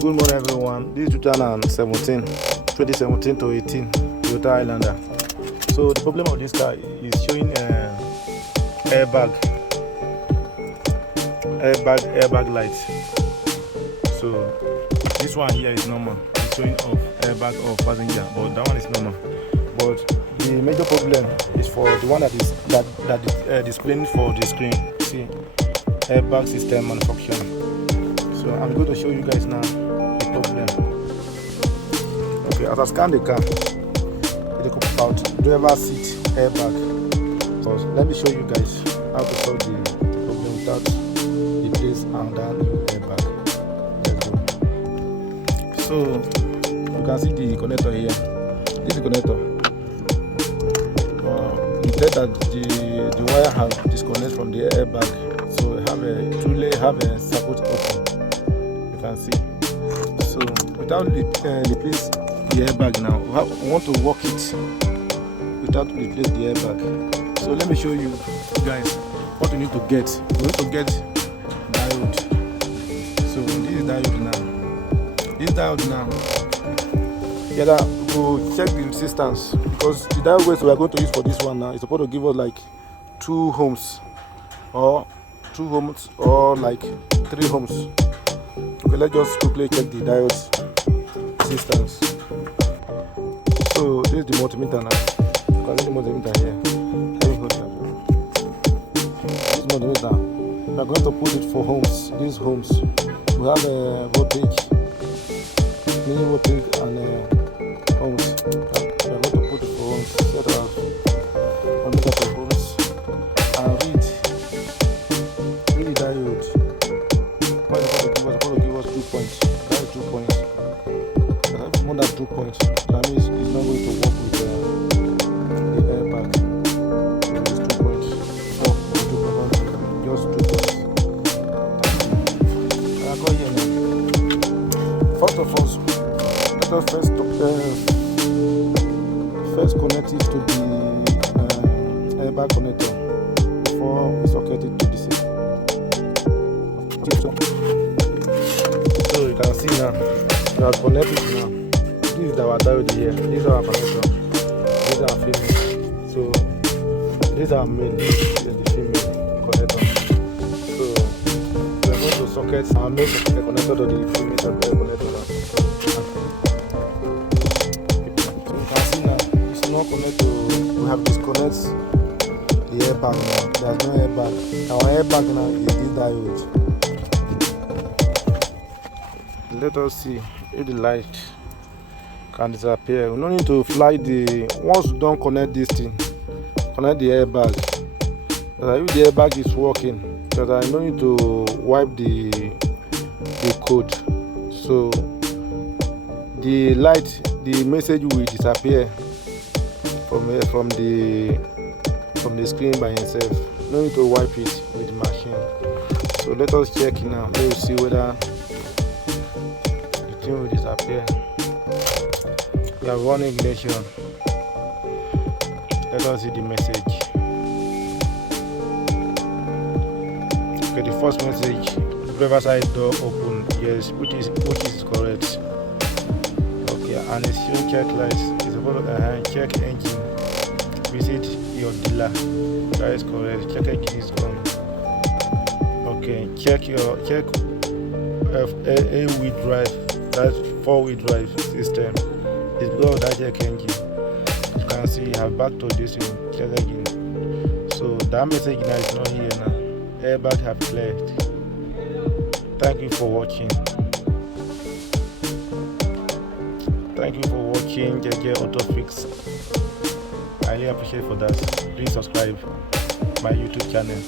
Good morning everyone. This is 2017 to 18 Toyota Highlander. So the problem of this car is showing airbag lights. So this one here is normal. It's showing off airbag of passenger, but that one is normal. But the major problem is for the one that is displaying for the screen. See, airbag system manufacturing. So I'm going to show you guys now the problem. Okay, as I scan the car, it comes out driver seat airbag. So let me show you guys how to solve the problem without the place and that new airbag. Let's go. So you can see the connector here. This is the connector. You said that the wire has disconnected from the airbag, so truly have a circuit open. Can see. So without replace the airbag now, we want to work it without replace the airbag. So let me show you guys what we need to get. We need to get diode. So this is diode now. This diode now. Yeah, we'll check the resistance, because the diode we are going to use for this one now is supposed to give us like 2 ohms or like 3 ohms. Okay, let's just quickly check the diode resistance. So this is the multimeter now. You can see the multimeter here. This multimeter, we are going to put it for ohms. This is ohms. We have a voltage, mini voltage, and ohms. We are going to put it for ohms. Set our multimeter for ohms and read the diode. Points. That is 2 points. That's more than 2 points. That means it's not going to work with the airbag. It's 2 points. No, 2 points. Just 2 points. I go here now. First of all, let us first connect it to the airbag connector before we socket it to the system. So you can see now, we are connected now. This is our diode here, this is our connector, this is our female. So this is our male, this is the female connector. So we are going to socket our male connector to the female connector now. So you can see now, it's not connected. We have disconnected the airbag now. There's no airbag. Our airbag now is this diode. Let us see if the light can disappear. We don't need to fly once we don't connect this thing, connect the airbag. If the airbag is working, because I don't need to wipe the code. So the light, the message will disappear from the screen by itself. No need to wipe it with the machine. So let us check now. Let's see whether will disappear. We have one ignition. Let us see the message. Okay, the first message: driver side door open. Yes, which is correct. Okay, and it's showing check lights. It's about check engine. Visit your dealer. That is correct. Check engine is on. Okay, check A-wheel drive. That 4-wheel drive system is because of that check engine. You can see you have back to this check engine. So that message now is not here now. Airbag have cleared. Thank you for watching. Thank you for watching JJ Autofix. I really appreciate for that. Please subscribe my YouTube channel.